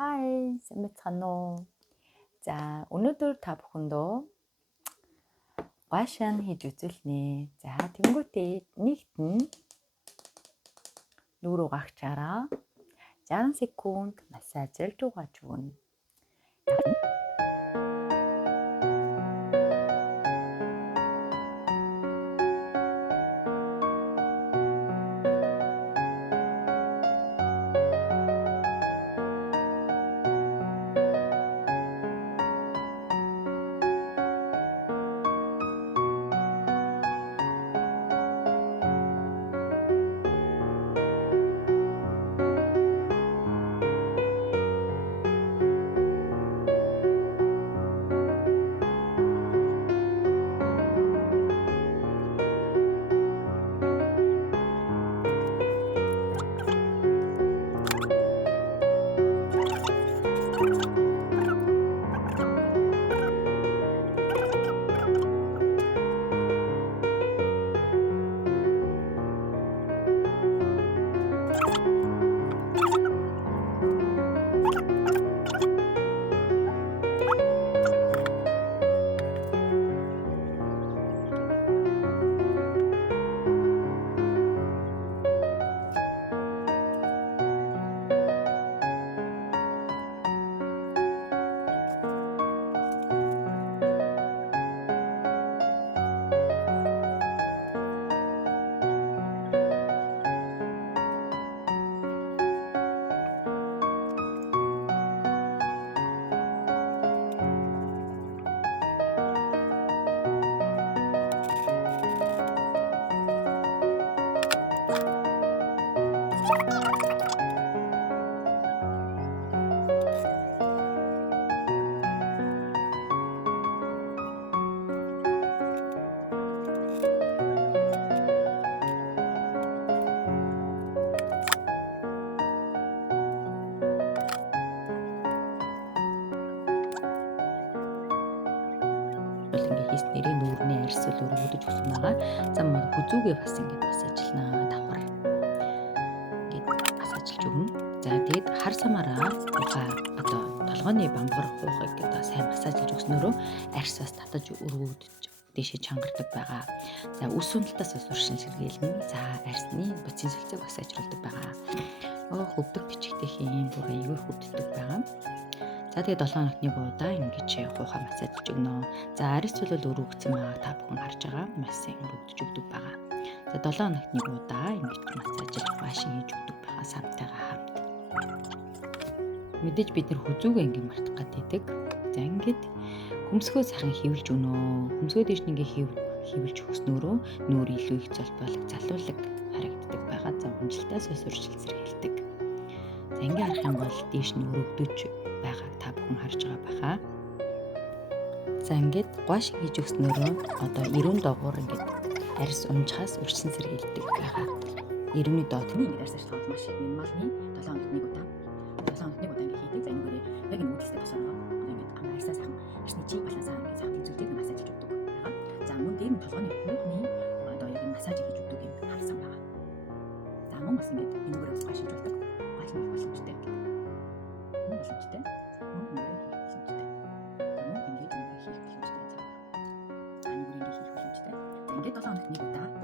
Hi, сайн байна уу? За, өнөөдөр та бүхэндөө гуашин хийж үзүүлнэ. За, тэнгуүтээ нэгт нь нүүр угаагчаараа 60 секунд массажлж угааж өгнө. Ингээ хийснээрээ нүүрний арьс бол өргөдөж өгсөн байгаа. За хүзүүгээ бас ингээ массажлнаа. Давхар ингээ массажлж өгнө. За тэгээд хар самаараа одоо толгойн бамбар хуухыг одоо сайн массажлж өгснөөрөө арьс бас татаж өргөдөж дээшээ чангардаг байгаа. За үс уналтаас бас уршин сэргийлнэ. За арьсны буцын сүлцээг бас ажруулдаг байгаа. Хөвдөг бичигтэйхийн бүр аюул хөвддөг байгаа. За тэгээд 7 хоногт нэг удаа ингэж хуухаа массажлж өгнө. За арьс бол өргөгдсөн байгаа та бүхэн харж байгаа. Маш сайн өргөдөж өгдөг байгаа. За 7 хоногт нэг удаа ингэж массажлж гуашин хийж өгдөг байгаа самтайгаа хамт. Мэдээж бид нар хүзүүгээ ингэ мартах гэдэг. За ингэж хөмсгөө сайхан хөвлж өгнө. Хөмсгөө дэш нэг хөвлж өгснөөрөө нүүр илүү их золбоолог залуулаг харагддаг байгаа. За унжилтаас уршил сэргийлдэг. За ингэ харах юм бол дэш нь өргөдөж байгааг та бүхэн харж байгаа байхаа. За ингээд гуашин хийж өгснөөрөө одоо 90 доогуур ингээд арьс унжихаас урьдчилан сэргийлдэг байгаа. 90-ний доотны арьс ашиглах маш их минималны 7 хоногт нэг удаа. 7 хоногт нэг удаа ингээд хийдэг. За энэгээр яг энэ үйлчлэлтэй босоороо одоо ингээд арьсаа сайхан арьсны чиг балансаа ингээд сайхан тэнцвэртэй массаж хийж өгдөг байгаа. За мөн дээр нь толгойн хүүхний одоо яг энэ массаж хийж өгдөг юм харсан байгаа. За мөн бас ингээд энэгээр бас гуашиж болдог. Гуашин хийх боломжтой. Мөн боломжтой. Ингээд 7 хоногт нэг удаа